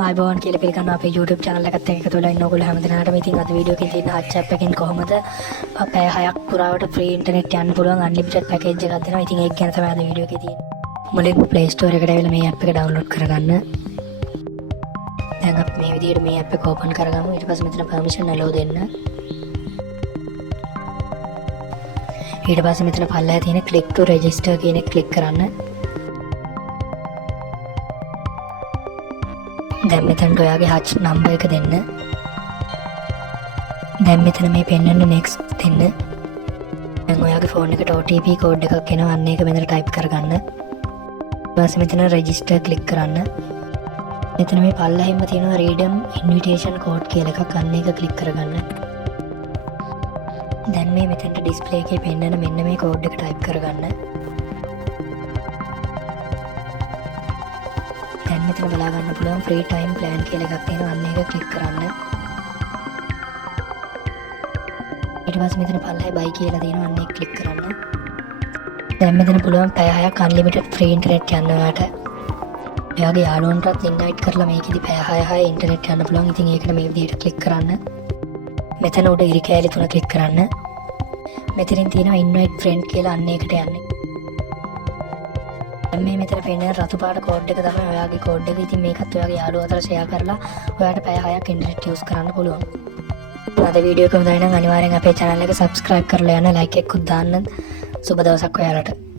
ආයිබෝන් කියලා පිළිගන්න අපේ YouTube channel එකත් එක්ක එකතු වෙලා ඉන්න ඔයගොල්ලෝ හැමදෙනාටම ඉතින් අද වීඩියෝ එකකින් තියෙන හච් ඇප් එකෙන් කොහොමද පැය 6ක් පුරාවට ෆ්‍රී ඉන්ටර්නෙට් යන්න පුළුවන් අන්ලිමිටඩ් පැකේජ් එකක් දෙනවා. ඉතින් ඒක ගැන තමයි අද වීඩියෝ එකේ තියෙන්නේ. මුලින්ම Play Store එකට ඇවිල්ලා මේ ඇප් එක ඩවුන්ලෝඩ් කරගන්න. දැන් අපි මේ විදිහට මේ ඇප් එක ඕපන් කරගමු. ඊට පස්සේ මෙතන permission allow දෙන්න. ඊට පස්සේ මෙතන පල්ලෙහා තියෙන click to register කියන එක ක්ලික් කරන්න. දැන් මෙතනට ඔයාගේ හච් නම්බර් එක දෙන්න. දැන් මෙතන මේ පෙන්නන next දෙන්න. දැන් ඔයාගේ ෆෝන් එකට OTP කෝඩ් එකක් එනවා. අන්න ඒක මෙතන ටයිප් කරගන්න. ඊට පස්සේ මෙතන register ක්ලික් කරන්න. මෙතන මේ පල්ලෙහින්ම තියෙනවා redeem invitation code කියලා එකක්. අන්න ඒක ක්ලික් කරගන්න. දැන් මේ මෙතනට display එකේ පෙන්නන මෙන්න මේ කෝඩ් එක ටයිප් කරගන්න. දැන් මෙතන බලා ගන්න පුළුවන් free time plan කියලා එකක් තියෙනවා. අන්න ඒක ක්ලික් කරන්න. ඊට පස්සේ මෙතන පල්ලෙහා buy කියලා තියෙනවා. අන්න ඒක ක්ලික් කරන්න. දැන් මෙතන පුළුවන් පැය 6ක් unlimited free internet යන්න ඔයාට. ඔයාගේ යාළුවන්ටත් invite කරලා මේකෙදි පැය 6 internet යන්න පුළුවන්. ඉතින් ඒකට මේ විදිහට ක්ලික් කරන්න. මෙතන උඩ ඉරි කෑලි තුන ක්ලික් කරන්න. මෙතනින් තියෙනවා invite friend කියලා. අන්න ඒකට යන්න. මේ මෙතන පෙන්නන රතු පාට කෝඩ් එක තමයි ඔයාගේ කෝඩ් එක. ඉතින් මේකත් ඔයාගේ යාළුවෝ අතර ෂෙයා කරලා ඔයාට පැය 6ක් ඉන්ටර්නෙට් යූස් කරන්න පුළුවන්. අද වීඩියෝ එක හොඳයි නම් අනිවාර්යෙන් අපේ channel එක subscribe කරලා යන්න, like එකකුත් දාන්න. සුබ දවසක් ඔයාලට.